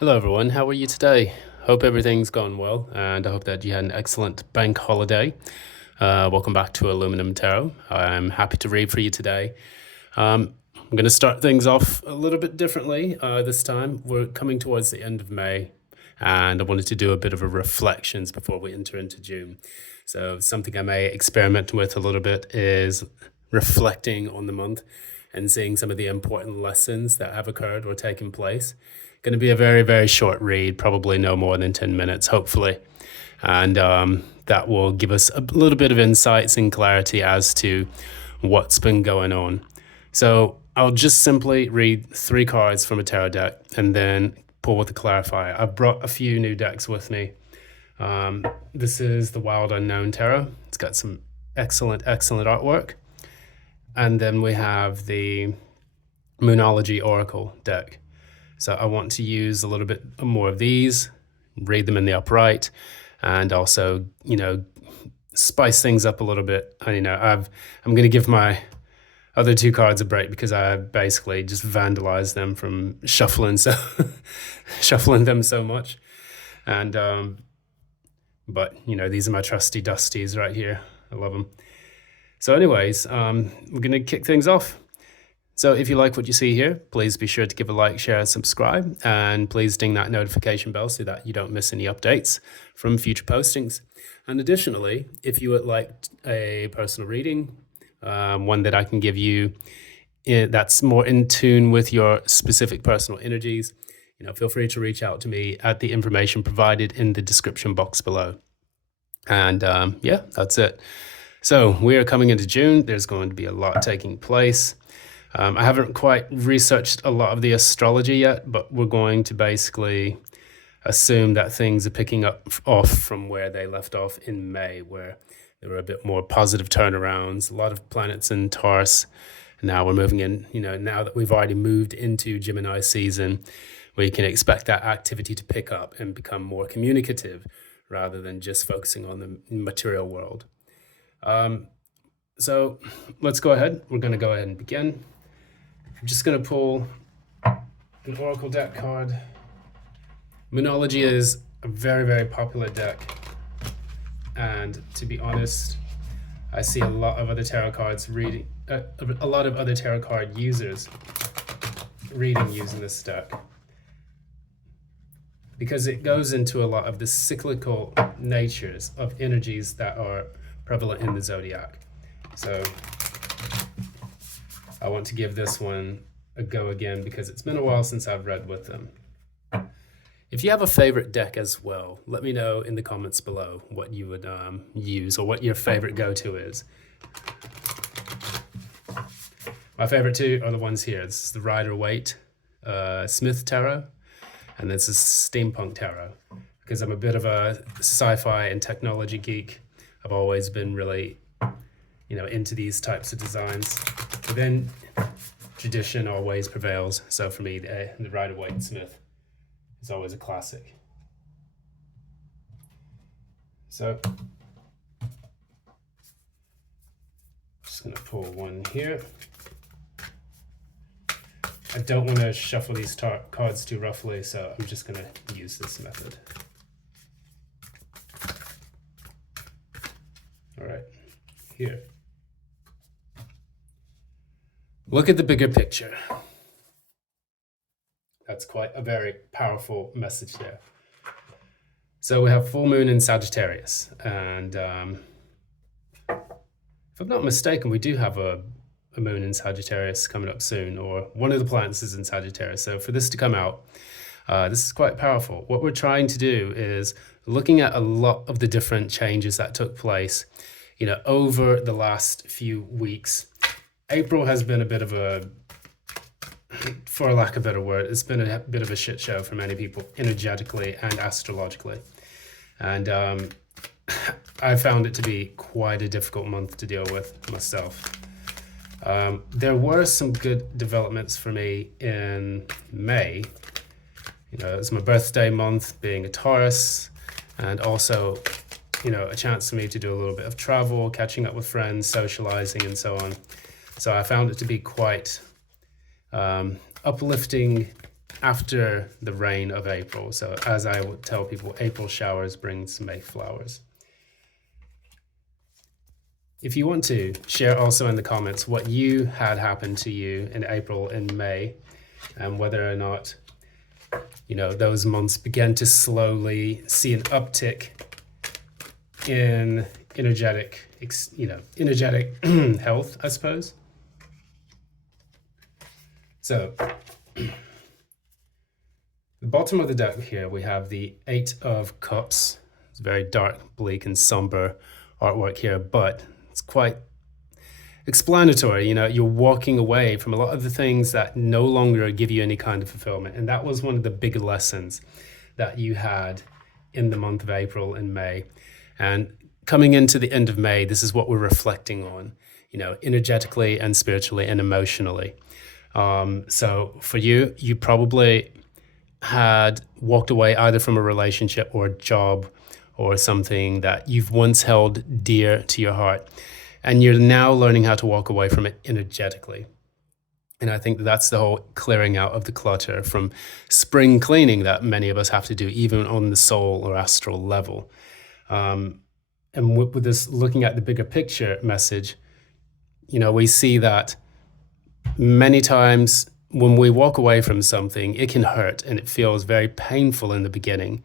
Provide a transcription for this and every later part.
Hello, everyone. How are you today? Hope everything's gone well, and I hope that you had an excellent bank holiday. Welcome back to Aluminum Tarot. I'm happy to read for you today. I'm going to start things off a little bit differently this time. We're coming towards the end of May, and I wanted to do a bit of a reflections before we enter into June. So something I may experiment with a little bit is reflecting on the month and seeing some of the important lessons that have occurred or taken place. Going to be a very, very short read, probably no more than 10 minutes, hopefully. And that will give us a little bit of insights and clarity as to what's been going on. So I'll just simply read 3 cards from a tarot deck and then pull with the clarifier. I've brought a few new decks with me. This is the Wild Unknown Tarot. It's got some excellent artwork. And then we have the Moonology Oracle deck. So I want to use a little bit more of these, read them in the upright, and also, spice things up a little bit. And, I'm going to give my other 2 cards a break because I basically just vandalized them from shuffling them so much. And, but, these are my trusty dusties right here. I love them. So anyways, we're going to kick things off. So if you like what you see here, please be sure to give a like, share, and subscribe, and please ding that notification bell so that you don't miss any updates from future postings. And additionally, if you would like a personal reading, one that I can give you that's more in tune with your specific personal energies, feel free to reach out to me at the information provided in the description box below. And yeah, that's it. So we are coming into June. There's going to be a lot taking place. I haven't quite researched a lot of the astrology yet, but we're going to basically assume that things are picking up off from where they left off in May, where there were a bit more positive turnarounds, a lot of planets in Taurus. And now we're moving in, now that we've already moved into Gemini season, we can expect that activity to pick up and become more communicative rather than just focusing on the material world. So let's go ahead. We're going to go ahead and begin. I'm just going to pull an Oracle deck card. Moonology is a very, very popular deck. And to be honest, I see a lot of other tarot cards reading, a lot of other tarot card users reading using this deck. Because it goes into a lot of the cyclical natures of energies that are prevalent in the zodiac. So I want to give this one a go again because it's been a while since I've read with them. If you have a favorite deck as well, let me know in the comments below what you would use or what your favorite go-to is. My favorite 2 are the ones here. This is the Rider-Waite Smith Tarot, and this is Steampunk Tarot. Because I'm a bit of a sci-fi and technology geek, I've always been really into these types of designs. But then tradition always prevails. So for me, the Rider-Waite Smith is always a classic. So just gonna pull one here. I don't want to shuffle these cards too roughly, so I'm just gonna use this method. All right, here. Look at the bigger picture. That's quite a very powerful message there. So we have full moon in Sagittarius. And if I'm not mistaken, we do have a moon in Sagittarius coming up soon, or one of the planets is in Sagittarius. So for this to come out, this is quite powerful. What we're trying to do is looking at a lot of the different changes that took place, over the last few weeks. April has been a bit of a, for lack of a better word, it's been a bit of a shit show for many people, energetically and astrologically. And I found it to be quite a difficult month to deal with myself. There were some good developments for me in May. It's my birthday month, being a Taurus, and also, a chance for me to do a little bit of travel, catching up with friends, socializing, and so on. So I found it to be quite uplifting after the rain of April. So as I would tell people, April showers brings May flowers. If you want to, share also in the comments what you had happen to you in April and May, and whether or not, those months began to slowly see an uptick in energetic health, I suppose. So the bottom of the deck here, we have the Eight of Cups. It's very dark, bleak, and somber artwork here, but it's quite explanatory. You're walking away from a lot of the things that no longer give you any kind of fulfillment. And that was one of the big lessons that you had in the month of April and May. And coming into the end of May, this is what we're reflecting on, energetically and spiritually and emotionally. So for you, you probably had walked away either from a relationship or a job or something that you've once held dear to your heart. And you're now learning how to walk away from it energetically. And I think that's the whole clearing out of the clutter from spring cleaning that many of us have to do, even on the soul or astral level. And with this looking at the bigger picture message, we see that many times when we walk away from something, it can hurt and it feels very painful in the beginning.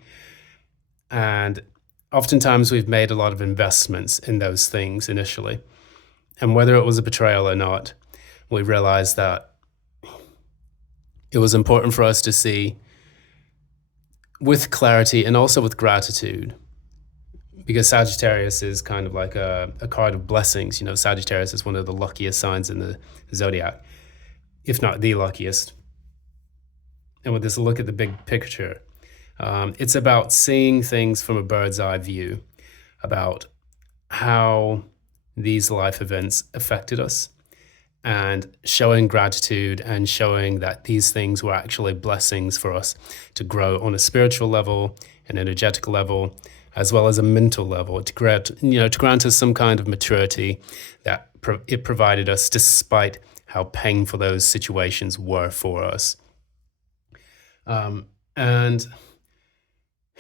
And oftentimes we've made a lot of investments in those things initially. And whether it was a betrayal or not, we realized that it was important for us to see with clarity and also with gratitude, because Sagittarius is kind of like a card of blessings. Sagittarius is one of the luckiest signs in the zodiac, if not the luckiest. And with this look at the big picture, it's about seeing things from a bird's eye view, about how these life events affected us, and showing gratitude and showing that these things were actually blessings for us to grow on a spiritual level, an energetic level, as well as a mental level, to grant us some kind of maturity that it provided us despite how painful those situations were for us. And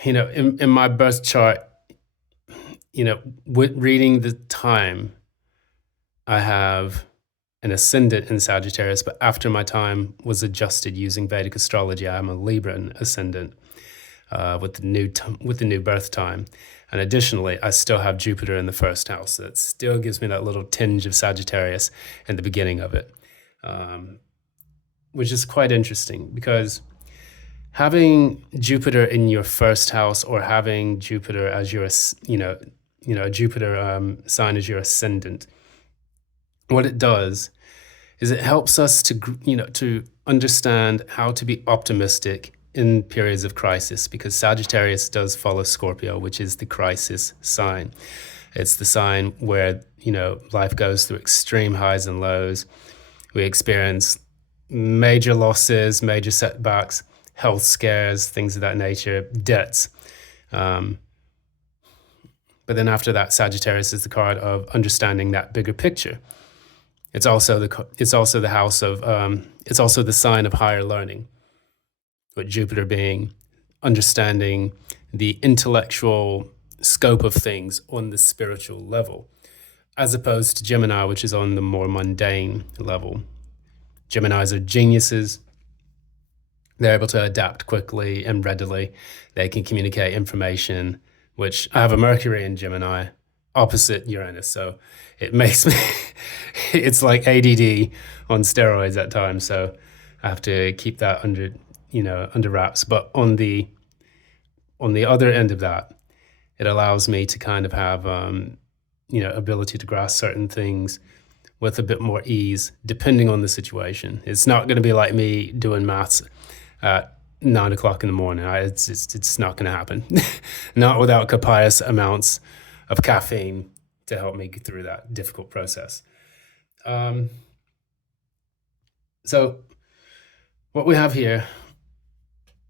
in my birth chart, with reading the time, I have an ascendant in Sagittarius, but after my time was adjusted using Vedic astrology, I'm a Libran ascendant with the new birth time. And additionally, I still have Jupiter in the first house. So it still gives me that little tinge of Sagittarius in the beginning of it, which is quite interesting, because having Jupiter in your first house, or having Jupiter as your, Jupiter sign as your ascendant, what it does is it helps us to understand how to be optimistic in periods of crisis, because Sagittarius does follow Scorpio, which is the crisis sign. It's the sign where, life goes through extreme highs and lows. We experience major losses, major setbacks, health scares, things of that nature, debts. But then after that, Sagittarius is the card of understanding that bigger picture. It's also the house of it's also the sign of higher learning, with Jupiter being understanding the intellectual scope of things on the spiritual level, as opposed to Gemini, which is on the more mundane level. Geminis are geniuses. They're able to adapt quickly and readily. They can communicate information, which I have a Mercury in Gemini, opposite Uranus. So it makes me, it's like ADD on steroids at times. So I have to keep that under wraps. But on the other end of that, it allows me to kind of have, ability to grasp certain things with a bit more ease, depending on the situation. It's not going to be like me doing maths at 9 o'clock in the morning. It's not going to happen. Not without copious amounts of caffeine to help me get through that difficult process. So what we have here,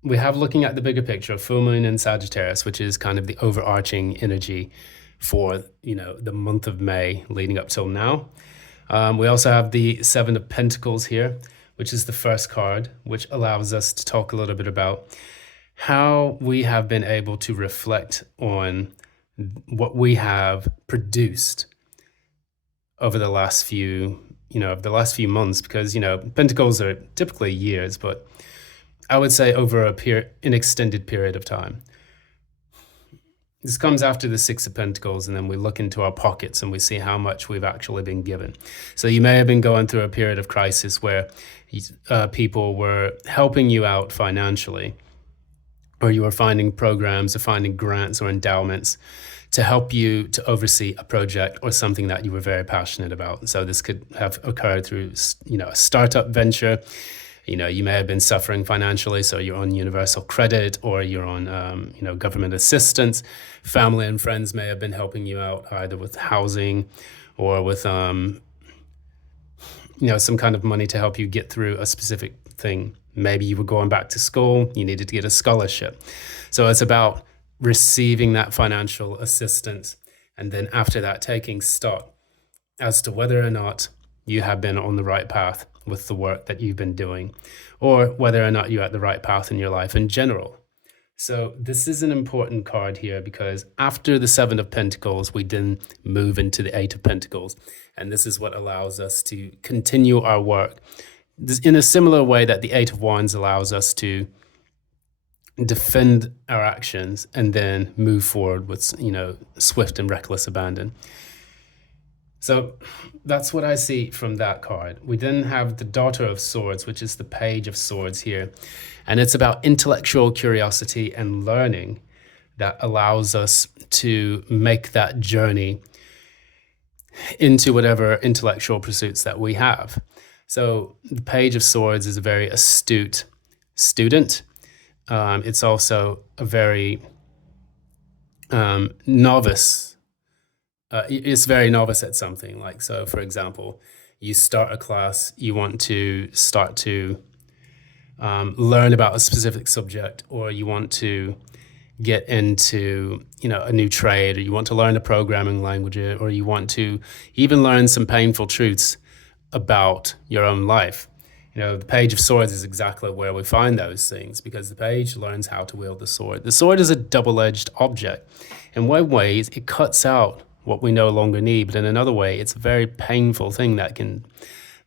we have, looking at the bigger picture, full moon in Sagittarius, which is kind of the overarching energy for, the month of May leading up till now. We also have the Seven of Pentacles here, which is the first card, which allows us to talk a little bit about how we have been able to reflect on what we have produced over the last few, months, because, Pentacles are typically years, but I would say over an extended period of time. This comes after the Six of Pentacles, and then we look into our pockets and we see how much we've actually been given. So you may have been going through a period of crisis where people were helping you out financially, or you were finding programs or finding grants or endowments to help you to oversee a project or something that you were very passionate about. So this could have occurred through, a startup venture. You may have been suffering financially, so you're on universal credit, or you're on, government assistance. Family and friends may have been helping you out either with housing or with, some kind of money to help you get through a specific thing. Maybe you were going back to school, you needed to get a scholarship. So it's about receiving that financial assistance, and then after that, taking stock as to whether or not you have been on the right path with the work that you've been doing, or whether or not you're at the right path in your life in general. So this is an important card here, because after the Seven of Pentacles, we then move into the Eight of Pentacles. And this is what allows us to continue our work in a similar way that the Eight of Wands allows us to defend our actions and then move forward with, swift and reckless abandon. So that's what I see from that card. We then have the Daughter of Swords, which is the Page of Swords here. And it's about intellectual curiosity and learning that allows us to make that journey into whatever intellectual pursuits that we have. So the Page of Swords is a very astute student. It's also a very novice. It's very novice at something. Like, so for example, you start a class, you want to start to learn about a specific subject, or you want to get into, a new trade, or you want to learn a programming language, or you want to even learn some painful truths about your own life. The Page of Swords is exactly where we find those things, because the page learns how to wield the sword. The sword is a double-edged object. In one way, it cuts out what we no longer need, but in another way, it's a very painful thing that can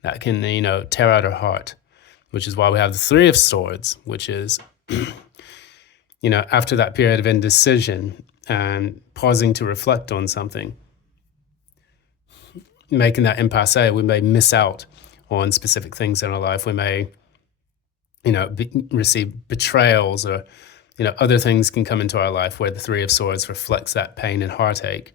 tear out our heart, which is why we have the Three of Swords, which is, after that period of indecision and pausing to reflect on something, making that impasse, we may miss out on specific things in our life. We may, receive betrayals, or, other things can come into our life where the Three of Swords reflects that pain and heartache.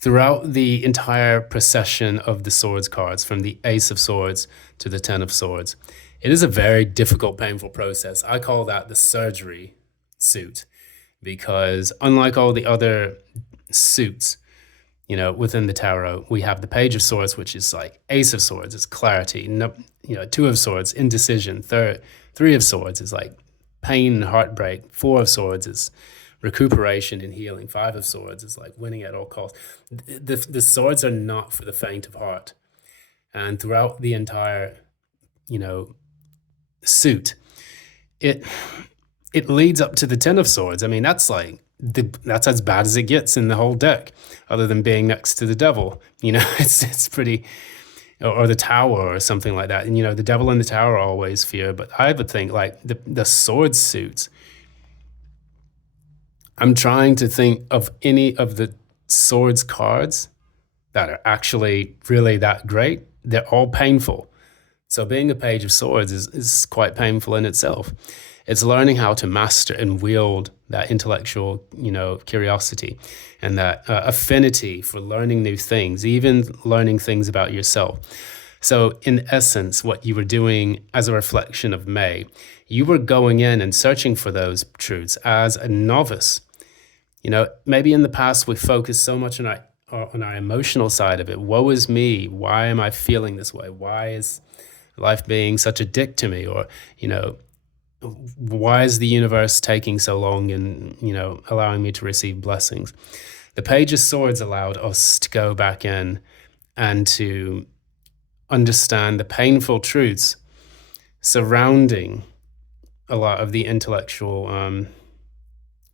Throughout the entire procession of the Swords cards, from the Ace of Swords to the Ten of Swords, it is a very difficult, painful process. I call that the surgery suit, because unlike all the other suits, within the tarot, we have the Page of Swords, which is like Ace of Swords, it's clarity. Two of Swords, indecision. Three of Swords is like pain and heartbreak. Four of Swords is recuperation and healing. Five of Swords is like winning at all costs. The swords are not for the faint of heart. And throughout the entire, suit, it leads up to the Ten of Swords. I mean, that's like that's as bad as it gets in the whole deck, other than being next to the devil. It's pretty, or the Tower or something like that. And the devil and the Tower are always fear, but I would think like the sword suits. I'm trying to think of any of the swords cards that are actually really that great. They're all painful. So being a Page of Swords is quite painful in itself. It's learning how to master and wield that intellectual, curiosity and that affinity for learning new things, even learning things about yourself. So in essence, what you were doing as a reflection of May, you were going in and searching for those truths as a novice. Maybe in the past we focused so much on our emotional side of it. Woe is me. Why am I feeling this way? Why is life being such a dick to me? Or, why is the universe taking so long and, allowing me to receive blessings? The Page of Swords allowed us to go back in and to understand the painful truths surrounding a lot of the intellectual,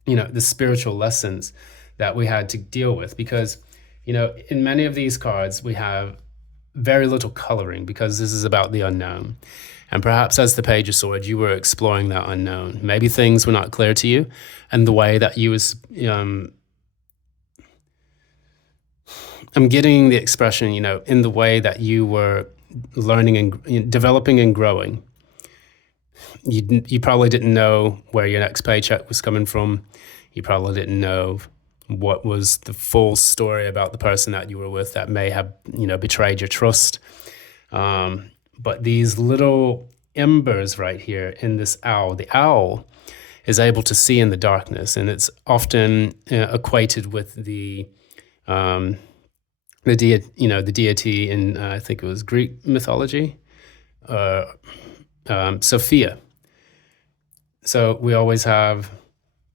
the spiritual lessons that we had to deal with. Because, in many of these cards, we have very little coloring because this is about the unknown. And perhaps as the Page of Swords, you were exploring that unknown. Maybe things were not clear to you, and the way that you was, I'm getting the expression, in the way that you were learning and developing and growing. You probably didn't know where your next paycheck was coming from. You probably didn't know what was the full story about the person that you were with that may have, betrayed your trust. But these little embers right here in this owl, the owl is able to see in the darkness, and it's often equated with the deity in I think it was Greek mythology, Sophia. So we always have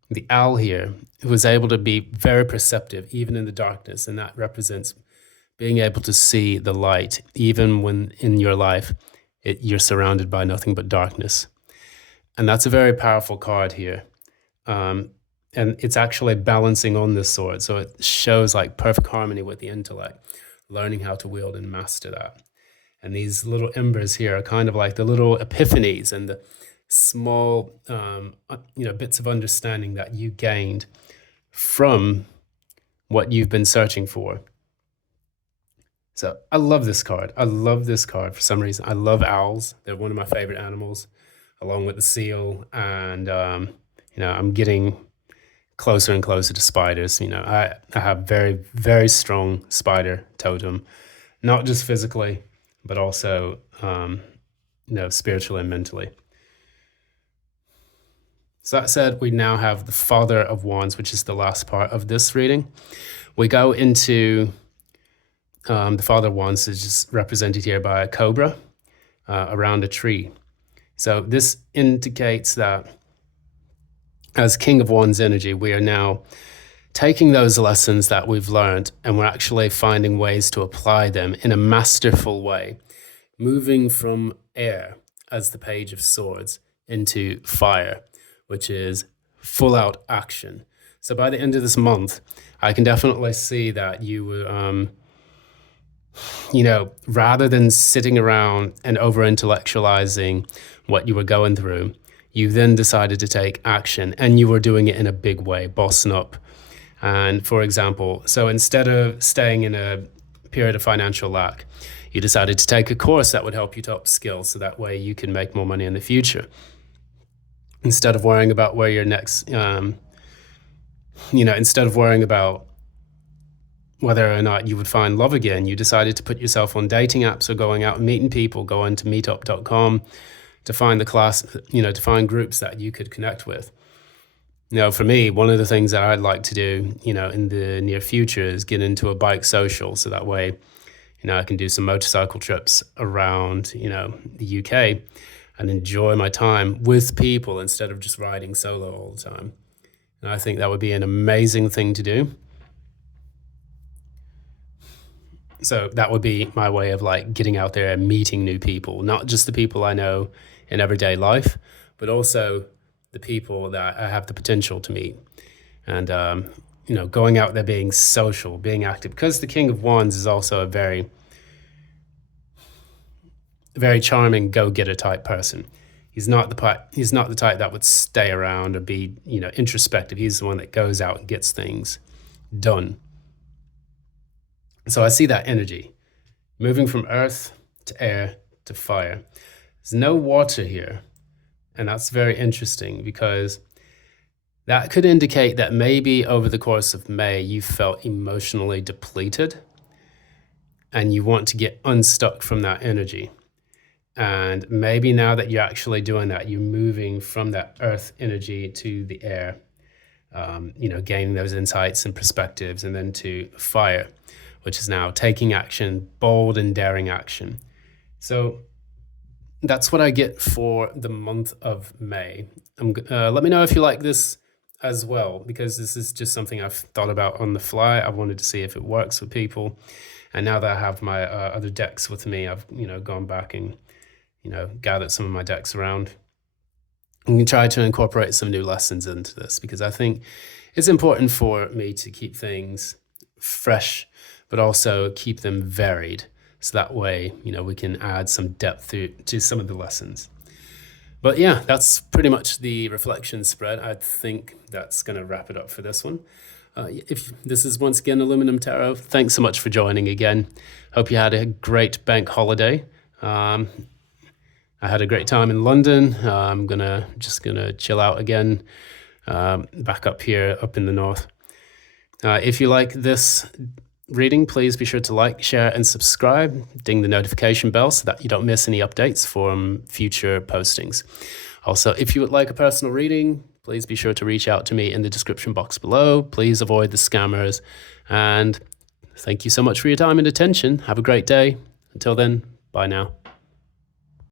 the owl here who is able to be very perceptive even in the darkness, and that represents being able to see the light even when in your life you're surrounded by nothing but darkness. And that's a very powerful card here. And it's actually balancing on this sword, so it shows like perfect harmony with the intellect, learning how to wield and master that. And these little embers here are kind of like the little epiphanies and the small, bits of understanding that you gained from what you've been searching for. So I love this card. I love this card for some reason. I love owls. They're one of my favorite animals, along with the seal. And, I'm getting closer and closer to spiders. I have very, very strong spider totem, not just physically, but also, spiritually and mentally. So that said, we now have the Father of Wands, which is the last part of this reading. We go into the Father of Wands is just represented here by a cobra around a tree. So this indicates that as King of Wands energy, we are now taking those lessons that we've learned and we're actually finding ways to apply them in a masterful way, moving from air as the Page of Swords into fire, which is full out action. So by the end of this month, I can definitely see that you were, rather than sitting around and over intellectualizing what you were going through, you then decided to take action, and you were doing it in a big way, bossing up. And for example, so instead of staying in a period of financial lack, you decided to take a course that would help you to upskill so that way you can make more money in the future. Instead of worrying about where your next, instead of worrying about whether or not you would find love again, you decided to put yourself on dating apps or going out and meeting people, going to meetup.com to find the class, to find groups that you could connect with. For me, one of the things that I'd like to do, in the near future is get into a bike social. So that way, I can do some motorcycle trips around, the UK and enjoy my time with people instead of just riding solo all the time. And I think that would be an amazing thing to do. So that would be my way of like getting out there and meeting new people, not just the people I know in everyday life, but also the people that I have the potential to meet. And, going out there, being social, being active, because the King of Wands is also a very, very charming go-getter type person. He's not the type that would stay around or be, introspective. He's the one that goes out and gets things done. So I see that energy moving from earth to air to fire. There's no water here. And that's very interesting because that could indicate that maybe over the course of May, you felt emotionally depleted and you want to get unstuck from that energy. And maybe now that you're actually doing that, you're moving from that earth energy to the air, gaining those insights and perspectives, and then to fire, which is now taking action, bold and daring action. So that's what I get for the month of May. Let me know if you like this as well, because this is just something I've thought about on the fly. I wanted to see if it works with people. And now that I have my other decks with me, I've gone back and gathered some of my decks around and try to incorporate some new lessons into this, because I think it's important for me to keep things fresh, but also keep them varied. So that way, we can add some depth to some of the lessons. But yeah, that's pretty much the reflection spread. I think that's going to wrap it up for this one. If this is once again Aluminum Tarot, thanks so much for joining again. Hope you had a great bank holiday. I had a great time in London. I'm just gonna chill out again, back up here, up in the north. If you like this reading, please be sure to like, share, and subscribe. Ding the notification bell so that you don't miss any updates from future postings. Also, if you would like a personal reading, please be sure to reach out to me in the description box below. Please avoid the scammers. And thank you so much for your time and attention. Have a great day. Until then, bye now.